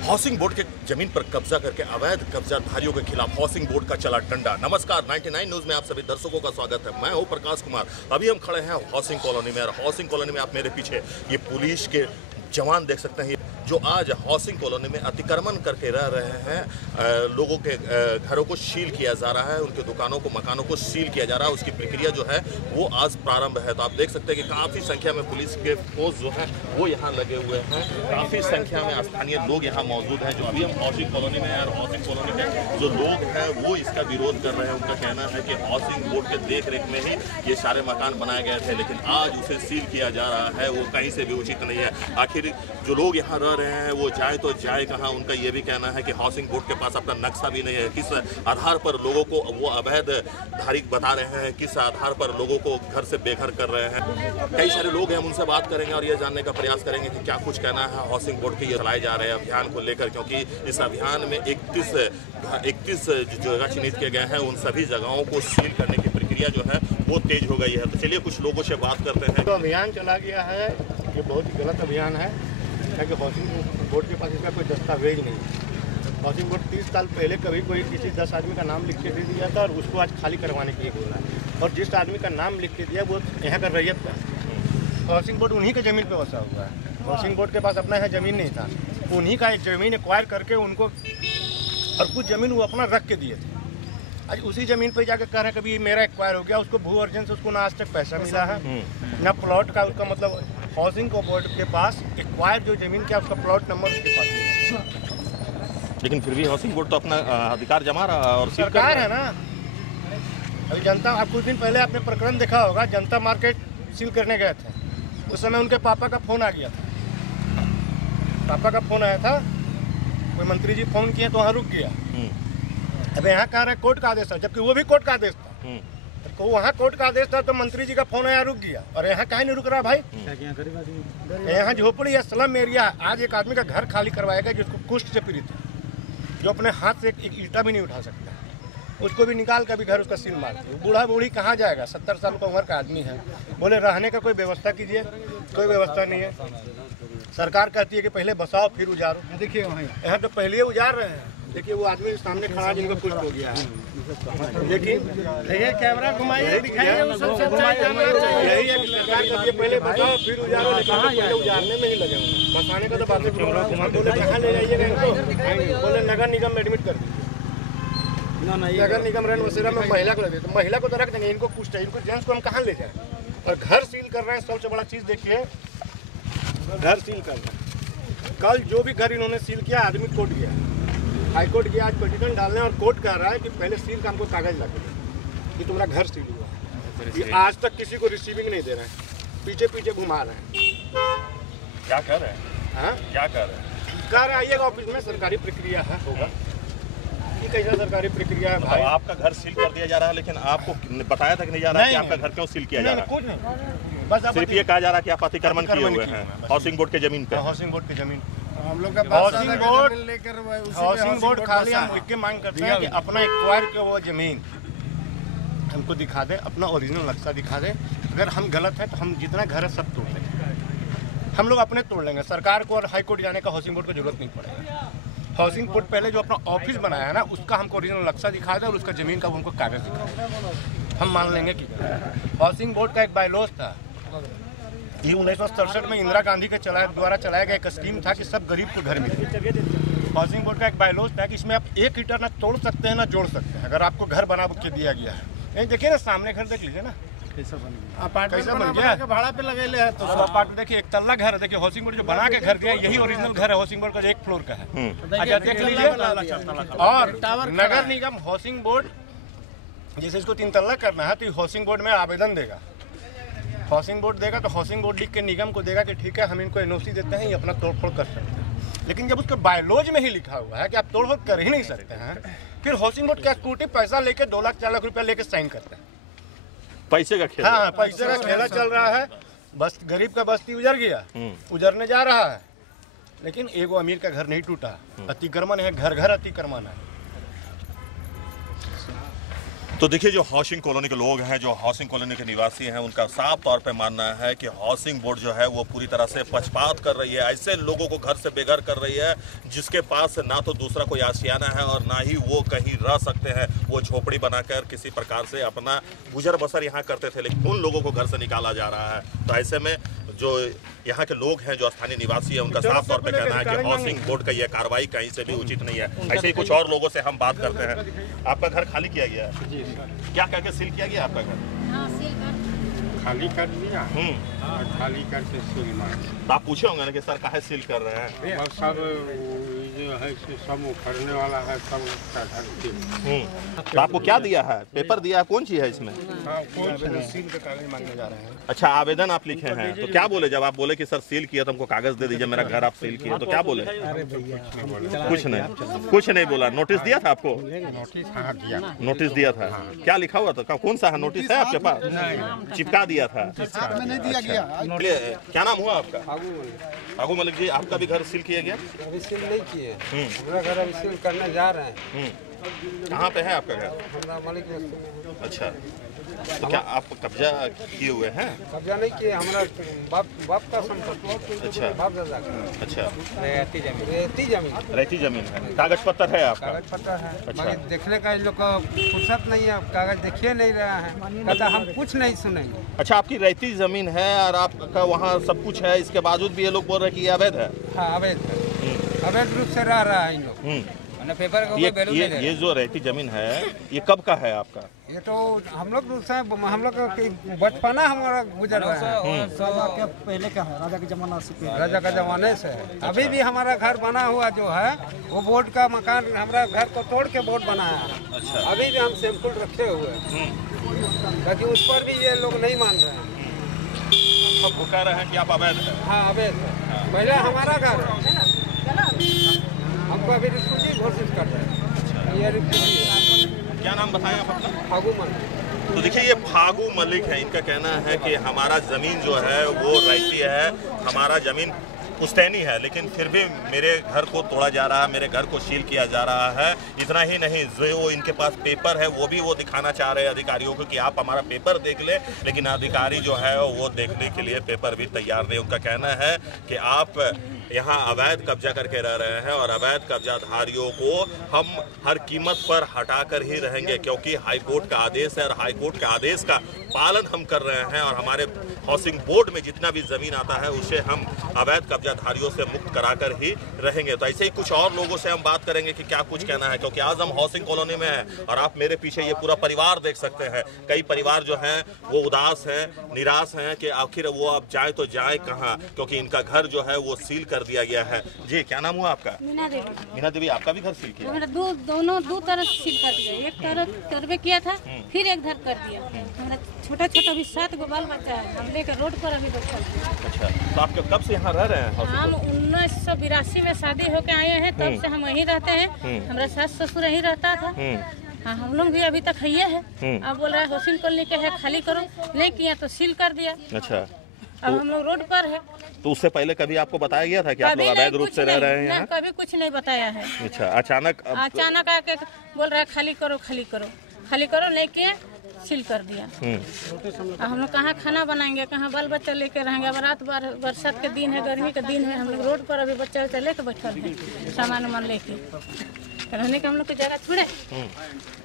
Housing board के जमीन पर कब्जा करके अवैध कब्जाधारियों के खिलाफ हाउसिंग बोर्ड का चला डंडा। नमस्कार, 99 न्यूज में आप सभी दर्शकों का स्वागत है। मैं हूं प्रकाश कुमार। अभी हम खड़े हैं हाउसिंग कॉलोनी में और हाउसिंग कॉलोनी में आप मेरे पीछे ये पुलिस के जवान देख सकते हैं जो आज हाउसिंग कॉलोनी में अतिक्रमण करके रह रहे हैं। लोगों के घरों को सील किया जा रहा है, उनके दुकानों को, मकानों को सील किया जा रहा है। उसकी प्रक्रिया जो है वो आज प्रारंभ है। तो आप देख सकते हैं कि काफ़ी संख्या में पुलिस के फोर्स जो है वो यहाँ लगे हुए हैं। काफ़ी संख्या में स्थानीय लोग यहाँ मौजूद हैं। जो अभी हम हाउसिंग कॉलोनी में और हाउसिंग कॉलोनी के जो लोग हैं वो इसका विरोध कर रहे हैं। उनका कहना है कि हाउसिंग बोर्ड के देख रेख में ही ये सारे मकान बनाए गए थे, लेकिन आज उसे सील किया जा रहा है। वो कहीं से भी उचित नहीं है। आखिर जो लोग यहाँ रह रहे हैं वो जाए तो जाए कहाँ। उनका ये भी कहना है कि हाउसिंग बोर्ड के पास अपना नक्शा भी नहीं है। किस आधार पर लोगों को वो अवैध धारी बता रहे हैं, किस आधार पर लोगों को घर से बेघर कर रहे हैं। कई सारे लोग हैं, हम उनसे बात करेंगे और ये जानने का प्रयास करेंगे कि क्या कुछ कहना है हाउसिंग बोर्ड के ये चलाए जा रहे हैं अभियान को लेकर, क्योंकि इस अभियान में 31 जगह चिन्हित किए गए हैं। उन सभी जगहों को सील करने की प्रक्रिया जो है वो तेज हो गई है। तो चलिए कुछ लोगों से बात करते हैं। तो अभियान चला गया है, ये बहुत ही गलत अभियान है कि हाउसिंग बोर्ड के पास इसका कोई दस्तावेज नहीं है। हाउसिंग बोर्ड 30 साल पहले कभी कोई किसी 10 आदमी का नाम लिख के दे दिया था और उसको आज खाली करवाने के लिए बोल रहा है। और जिस आदमी का नाम लिख के दिया वो यहाँ का रैयत का हाउसिंग बोर्ड उन्हीं के ज़मीन पे बसा हुआ है। हाउसिंग बोर्ड के पास अपना यहाँ ज़मीन नहीं था, उन्हीं का एक ज़मीन एक्वायर करके उनको और कुछ ज़मीन वो अपना रख के दिए थे। आज उसी ज़मीन पे जाकर कह रहे हैं कभी मेरा एक्वायर हो गया, उसको भू अर्जन से उसको ना आज तक पैसा मिला है ना प्लॉट का। उसका मतलब हाउसिंग बोर्ड के पास एक्वायर जो ज़मीन क्या उसका प्लॉट नंबर उसके पास नहीं है। लेकिन फिर भी हाउसिंग बोर्ड तो अपना अधिकार जमा रहा है और सरकार है ना। अभी जनता, आप कुछ दिन पहले आपने प्रकरण देखा होगा, जनता मार्केट सील करने गए थे। उस समय उनके पापा का फ़ोन आ गया था। पापा का फ़ोन आया था, कोई मंत्री जी फ़ोन किए तो वहाँ रुक गया। अब यहाँ कह रहे हैं कोर्ट का आदेश था, जबकि वो भी कोर्ट का आदेश था। तो वहाँ कोर्ट का आदेश था तो मंत्री जी का फोन आया, रुक गया। और यहाँ कहीं नहीं रुक रहा भाई। यहाँ झोपड़ी या स्लम एरिया। आज एक आदमी का घर खाली करवाएगा जिसको कुष्ठ से पीड़ित है, जो अपने हाथ से एक ईंटा भी नहीं उठा सकता, उसको भी निकाल कर भी घर उसका सील मार दे। बूढ़ा बूढ़ी कहाँ जाएगा? 70 साल का उम्र का आदमी है। बोले रहने का कोई व्यवस्था कीजिए, कोई व्यवस्था नहीं है। सरकार कहती है कि पहले बसाओ फिर उजारो। देखिए यहाँ तो पहले उजार रहे हैं। देखिए वो आदमी सामने खड़ा जिनको कुछ हो गया है। देखिए ये कैमरा घुमाइए, दिखाइए, यही है कि सरकार कहती है पहले बचाओ फिर उजारो, लेकिन पहले उजारने में ही लगे हुए। बसाने का तो बात है। बोले कहाँ ले जाइएगा इनको? बोले नगर निगम में एडमिट कर दीजिए। नगर निगम रैन बसेरा में महिला को लगे तो महिला को तो रख देंगे, इनको कुछ चाहिए, इनको जेंट्स को हम कहाँ ले जाएं? और घर सील कर रहे हैं। सबसे बड़ा चीज़ देखिए, घर सील कर रहे हैं। कल जो भी घर इन्होंने सील किया आदमी कोर्ट गया, हाईकोर्ट गया आज पिटीशन डालने, और कोर्ट कह रहा है कि पहले सील का हमको कागज ला के कि तुम्हारा घर सील हुआ है। ये आज तक किसी को रिसीविंग नहीं दे रहे हैं, पीछे पीछे घुमा रहे हैं। क्या कर रहे हैं? हाँ क्या कर रहे हैं? कह आइएगा ऑफिस में, सरकारी प्रक्रिया है, होगा। ये कैसा सरकारी प्रक्रिया है भाई? आपका घर सील कर दिया जा रहा है, लेकिन आपको बताया था कि नहीं जा रहा है कि आपका घर क्यों सील किया जा रहा है? कुछ नहीं, बस सिर्फ ये कहा जा रहा है कि आप अतिक्रमण किए हुए हैं हाउसिंग बोर्ड के जमीन पे। हाउसिंग बोर्ड की जमीन हम लोग का हाउसिंग बोर्ड खाली हम इसके मांग करते हैं कि अपना एक्वायर के वो जमीन हमको दिखा दे, अपना ओरिजिनल नक्शा दिखा दे। अगर हम गलत हैं तो हम जितना घर है सब तोड़ लेंगे, हम लोग अपने तोड़ लेंगे। सरकार को और हाई कोर्ट जाने का हाउसिंग बोर्ड को जरूरत नहीं पड़ेगा। हाउसिंग बोर्ड पहले जो अपना ऑफिस बनाया है ना, उसका हमको ओरिजिनल नक्शा दिखा दे और उसका जमीन का हमको कागज दिखा दे, हम मान लेंगे कि हाउसिंग बोर्ड का एक बायलॉज था। ये 1967 में इंदिरा गांधी के द्वारा चलाया गया एक स्कीम था कि सब गरीब को घर मिले। हाउसिंग बोर्ड का एक बायलॉज था कि इसमें आप एक ईंटा ना तोड़ सकते हैं ना जोड़ सकते हैं, अगर आपको घर बना के दिया गया है। ये देखिए ना, सामने घर देख लीजिए ना कैसा बन गया, भाड़ा पे लगे है। तो अपार्टमेंट देखिए, एक तल्ला घर है। देखिए हाउसिंग बोर्ड जो बना के घर दिया यही ओरिजिनल घर है। हाउसिंग बोर्ड का 1 फ्लोर का है। अच्छा देख लीजिए। और नगर निगम हाउसिंग बोर्ड जैसे इसको 3 तल्ला करना है तो हाउसिंग बोर्ड में आवेदन देगा। हाउसिंग बोर्ड देगा तो हाउसिंग बोर्ड लिख के निगम को देगा कि ठीक है हम इनको एनओसी देते हैं, ये अपना तोड़फोड़ कर सकते हैं। लेकिन जब उसके बायलॉज में ही लिखा हुआ है कि आप तोड़फोड़ कर ही नहीं सकते हैं, फिर हाउसिंग बोर्ड क्या स्कूटी पैसा लेके 2 लाख 4 लाख रुपया लेके साइन करते हैं। पैसे का खेल। हाँ, पैसे का खेला चल रहा है। बस गरीब का बस्ती उजड़ गया, उजड़ने जा रहा है, लेकिन एगो अमीर का घर नहीं टूटा। अतिक्रमण है, घर घर अतिक्रमण है। तो देखिए, जो हाउसिंग कॉलोनी के लोग हैं, जो हाउसिंग कॉलोनी के निवासी हैं, उनका साफ तौर पे मानना है कि हाउसिंग बोर्ड जो है वो पूरी तरह से पक्षपात कर रही है, ऐसे लोगों को घर से बेघर कर रही है जिसके पास ना तो दूसरा कोई आशियाना है और ना ही वो कहीं रह सकते हैं। वो झोपड़ी बनाकर किसी प्रकार से अपना गुजर बसर यहाँ करते थे, लेकिन उन लोगों को घर से निकाला जा रहा है। तो ऐसे में जो यहाँ के लोग हैं, जो स्थानीय निवासी है, उनका साफ तौर पे कहना है कि हाउसिंग बोर्ड का यह कार्रवाई कहीं से भी उचित नहीं है। ऐसे ही कुछ और लोगों से हम बात करते हैं। आपका घर खाली किया गया है, क्या कह के सील किया गया आपका घर? हाँ, सील कर खाली कर दिया और खाली करके सील मार। तो आप पूछे होंगे ना कि सर काहे सील कर रहे हैं? और सब जो है सब उखड़ने वाला है, सब उसका घर सील। तो आपको क्या दिया है? पेपर दिया है? कौन चीज है इसमें? सील के कागज मांगने जा रहे हैं। अच्छा, आवेदन आप लिखे हैं, तो क्या बोले जब आप बोले कि सर सील किया तो हमको कागज दे दीजिए, मेरा घर आप सील किए, तो क्या बोले? कुछ नहीं बोला। नोटिस दिया था आपको? नोटिस हाँ दिया। नोटिस दिया था। क्या लिखा हुआ था? कौन सा है नोटिस? है आपके पास? चिपका दिया था? क्या नाम हुआ आपका? फागू मलिक जी, आपका भी घर सील किया गया? अभी सील नहीं किए, हमारा घर अभी सील करने जा रहे हैं। कहाँ पे है आपका घर? हमारा मालिक में। अच्छा, तो क्या आप कब्जा किए हुए हैं? कब्जा नहीं किए, हमारा बाप का संपत्ति। अच्छा, बाप दादा का। अच्छा, रहती जमीन है। कागज पत्र है आपका? कागज पत्र है। अच्छा। बाकी देखने का इन लोग का फुर्सत नहीं है, कागज देखिए नहीं रहा है, कहता हम कुछ नहीं सुनेंगे। अच्छा, आपकी रहती जमीन है और आपका वहाँ सब कुछ है, इसके बावजूद भी ये लोग बोल रहे हैं कि ये अवैध है? हाँ, अवैध है, अवैध रूप से रह रहा है इन लोग। पेपर का कोई वैल्यू नहीं है। ये जो रहती जमीन है, ये कब का है आपका? ये तो हम लोग बचपना हमारा गुजर रहा है। पहले का है, राजा के जमाना से पहले। राजा का जमाने से है। अभी भी हमारा घर बना हुआ जो है वो बोर्ड का मकान, हमारा घर को तोड़ के बोर्ड बनाया है। अच्छा। अभी भी हम सैंपल रखे हुए हैं, ताकि उस पर भी ये लोग नहीं मान रहे हैं। अब वो कह रहे हैं कि आप अवैध है। हाँ, अवैध है। पहले हमारा घर है, हमको अभी रिफ्यूजी घोषित कर रहे हैं। ये रिफ्यूजी। क्या नाम बताएं आप अपना? फागू मलिक। तो देखिए, ये फागू मलिक है, इनका कहना है कि हमारा ज़मीन जो है वो रहती है, हमारा ज़मीन पुश्तैनी है, लेकिन फिर भी मेरे घर को तोड़ा जा रहा है, मेरे घर को सील किया जा रहा है। इतना ही नहीं, जो इनके पास पेपर है वो भी वो दिखाना चाह रहे हैं अधिकारियों को कि आप हमारा पेपर देख ले, लेकिन अधिकारी जो है वो देखने के लिए पेपर भी तैयार नहीं। उनका कहना है कि आप यहाँ अवैध कब्जा करके रह रहे हैं और अवैध कब्जाधारियों को हम हर कीमत पर हटा कर ही रहेंगे, क्योंकि हाईकोर्ट का आदेश है और हाईकोर्ट के आदेश का पालन हम कर रहे हैं और हमारे हाउसिंग बोर्ड में जितना भी ज़मीन आता है उसे हम अवैध कब्जाधारियों से मुक्त कराकर ही रहेंगे। तो ऐसे ही कुछ और लोगों से हम बात करेंगे कि क्या कुछ कहना है, क्योंकि आज हम हाउसिंग कॉलोनी में हैं और आप मेरे पीछे ये पूरा परिवार देख सकते हैं। कई परिवार जो हैं वो उदास हैं, निराश हैं कि आखिर वो अब जाए तो जाए कहाँ, क्योंकि इनका घर जो है वो सील कर दिया गया है। जी, क्या नाम हुआ आपका? मीना देवी। मीना देवी, आपका भी घर सील किया? हमारा दोनों दो तरफ सील कर दिया, एक तरफ सर्वे किया था, फिर एक घर कर दिया। हमारा छोटा छोटा भी 7 गो बाल बच्चा है, हम लेकर रोड पर अभी बैठा है। अच्छा, तो आप कब से यहाँ रह रहे हैं? हम 1982 में शादी होके आए हैं, तब से हम वहीं रहते हैं। हमारा सास ससुर यहीं रहता था। हाँ, हम लोग भी अभी तक है। अब बोल रहा है हाउसिंग कॉलोनी के है, खाली करो, नहीं किया तो सील कर दिया। अच्छा, अब हम लोग रोड पर है। तो उससे पहले कभी आपको बताया गया था कि आप लोग अवैध रूप से रह रहे हैं यहाँ? कभी कुछ नहीं बताया है। अच्छा, अचानक आके बोल रहा है खाली करो, नहीं किए, सील कर दिया। हम लोग कहाँ खाना बनाएंगे, कहाँ बाल बच्चा लेके रहेंगे? अब रात बरसात के दिन है, गर्मी के दिन है, हम लोग रोड पर अभी बच्चा लेके बैठल है, सामान उमान लेके। रहने का हम लोग की जगह छोड़े,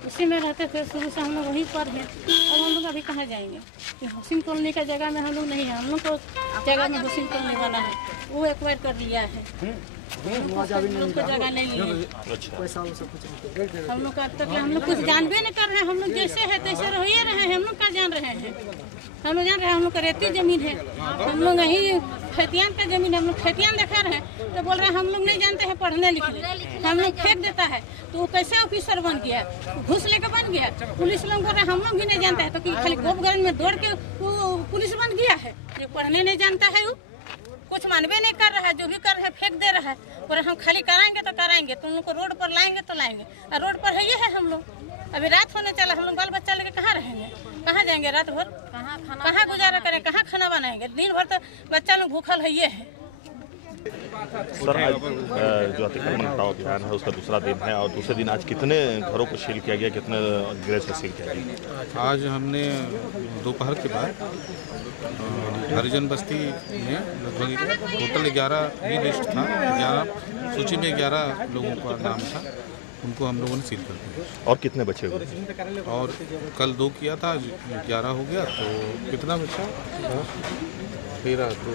उसी में रहते थे शुरू से, हम लोग वहीं पर हैं। अब हम लोग अभी कहाँ जाएंगे? हाउसिंग कॉलोनी का जगह में हम लोग नहीं है, हम लोग को जगह में हाउसिंग कॉलोनी वाला है, वो एक्वायर कर लिया है, हम लोग को जगह नहीं है। हम लोग अब तक हम लोग कुछ जानबे नहीं कर रहे हैं। हम लोग जैसे है तैसे रह ही रहे हैं, हम लोग क्या जान रहे हैं? हम लोग जान रहे हैं हम लोग का रेती जमीन है, हम लोग यही खेतियान का जमीन है, हम लोग खेतियान दिखा रहे हैं तो बोल रहे हैं हम लोग नहीं जानते हैं पढ़ने लिखने, हम लोग फेंक देता है तो वो कैसे ऑफिसर बन गया, घूस लेकर बन गया। पुलिस लोग बोल रहे हैं हम लोग भी नहीं जानते हैं, तो खाली गोपगंज में दौड़ के वो पुलिस बन गया है। जो पढ़ने नहीं जानता है वो कुछ मानवे नहीं कर रहा है, जो भी कर रहा है फेंक दे रहा है। बोले हम खाली कराएंगे तो कराएंगे, तुम लोग को रोड पर लाएंगे तो लाएंगे, और रोड पर है ये है। हम लोग अभी रात होने चला, हम लोग बाल बच्चा लेके कहाँ रहेंगे, कहाँ जाएंगे रात भर, कहाँ गुजारा करें, कहाँ खाना बनाएंगे? दिन भर तो बच्चा लोग भूखल है ये है। सर, आज जो अतिक्रमण हटाओ अभियान है उसका दूसरा दिन है और दूसरे दिन आज कितने घरों को सील किया गया, कितने गृह से सील किया गया? आज हमने दोपहर के बाद हरिजन बस्ती में लगभग टोटल 11 ही लिस्ट था, 11 सूची में 11 लोगों का नाम था, उनको हम लोगों ने सील कर दिया। और कितने बचे हुए? और कल 2 किया था, 11 हो गया, तो कितना बचा? 13 तो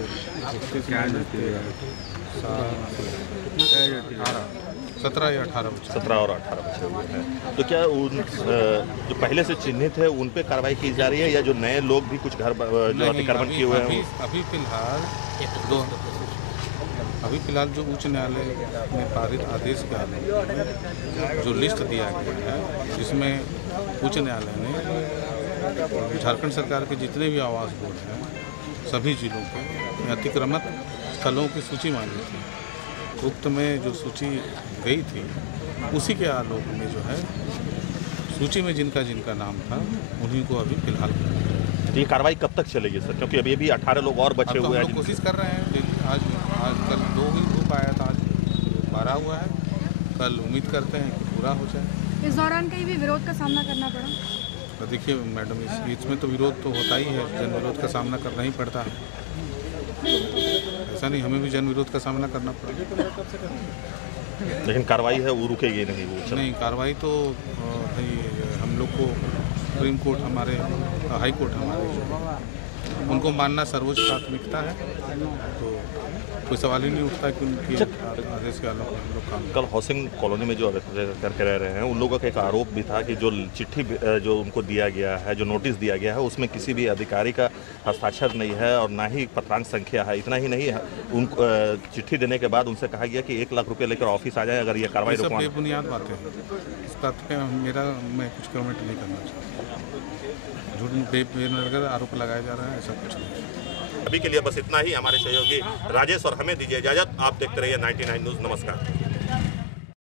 17 या 18 बचे। 17 और 18 बचे हुए हैं। तो क्या उन जो पहले से चिन्हित है उन पे कार्रवाई की जा रही है या जो नए लोग भी कुछ घर जो अतिक्रमण किए हुए हैं? अभी फिलहाल जो उच्च न्यायालय में पारित आदेश के आधार जो लिस्ट दिया गया है, जिसमें उच्च न्यायालय ने झारखंड सरकार के जितने भी आवास बोर्ड हैं सभी जिलों के अतिक्रमण स्थलों की सूची मांगी थी। उक्त में जो सूची गई थी उसी के आलोक में जो है सूची में जिनका जिनका नाम था उन्हीं को अभी फिलहाल। तो ये कार्रवाई कब तक चलेगी सर, क्योंकि अभी भी 18 लोग और बचे हुए हैं? कोशिश कर रहे हैं। आज कल 2 ही ग्रुप आया था, आज 12 हुआ है। कल उम्मीद करते हैं कि पूरा हो जाए। इस दौरान कहीं भी विरोध का सामना करना पड़ा? तो देखिए मैडम, इस बीच में तो विरोध तो होता ही है, जन विरोध का सामना करना ही पड़ता है। ऐसा नहीं, हमें भी जन विरोध का सामना करना पड़ा। लेकिन कार्रवाई है वो रुकेगी नहीं? वो नहीं, कार्रवाई तो भाई हम लोग को सुप्रीम कोर्ट, हमारे हाई कोर्ट हमारे उनको मानना सर्वोच्च प्राथमिकता है, तो कोई सवाल ही नहीं उठता कि उनकी आदेश के आलोक में हम लोग काम। कल हाउसिंग कॉलोनी में जो करके रह रहे हैं उन लोगों का एक आरोप भी था कि जो चिट्ठी जो उनको दिया गया है, जो नोटिस दिया गया है, उसमें किसी भी अधिकारी का हस्ताक्षर नहीं है और ना ही पत्रांक संख्या है। इतना ही नहीं है, उनको चिट्ठी देने के बाद उनसे कहा गया कि 1 लाख रुपये लेकर ऑफिस आ जाए अगर ये कार्रवाई सब बेबुनियाद बातें हैं। इस बात पे मैं कुछ कमेंट नहीं करना चाहता। झूठ बेबुनियाद आरोप लगाया जा रहा है, ऐसा कुछ नहीं। अभी के लिए बस इतना ही। हमारे सहयोगी राजेश और हमें दीजिए इजाजत। आप देखते रहिए 99 न्यूज़। नमस्कार।